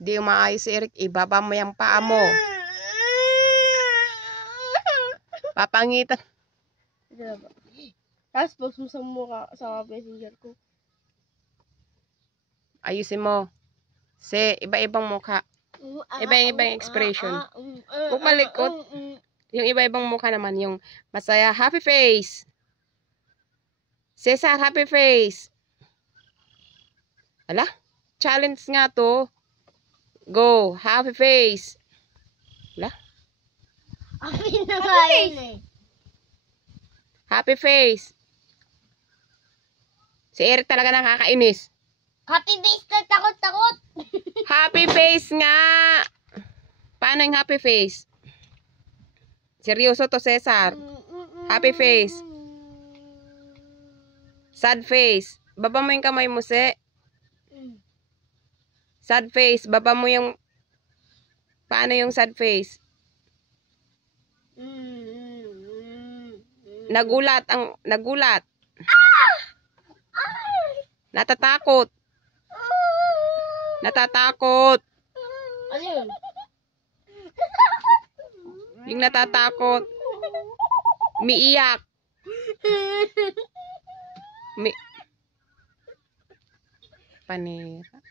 Di umaayos si Eric. Ibaba mo yung paa mo. Papangitan. Tapos post mo sa mukha sa messenger ko. Ayusin mo. Iba-ibang mukha. Iba-ibang expression. Huwag malikot. Yung iba-ibang mukha naman. Yung masaya. Happy face. Cesar, happy face. Ala? Challenge nga to. Go. Happy face. Ala? Happy na nga yun eh. Happy face. Si Eric talaga nakakainis. Happy face na takot-takot. Happy face nga. Paano yung happy face? Seryoso to, Cesar. Happy face. Sad face. Baba mo yung kamay mo, Se. Sad face. Baba mo yung... Paano yung sad face? Nagulat. Nagulat. Natatakot. Natatakot. Ano yun? Yung natatakot. Umiiyak. Panira.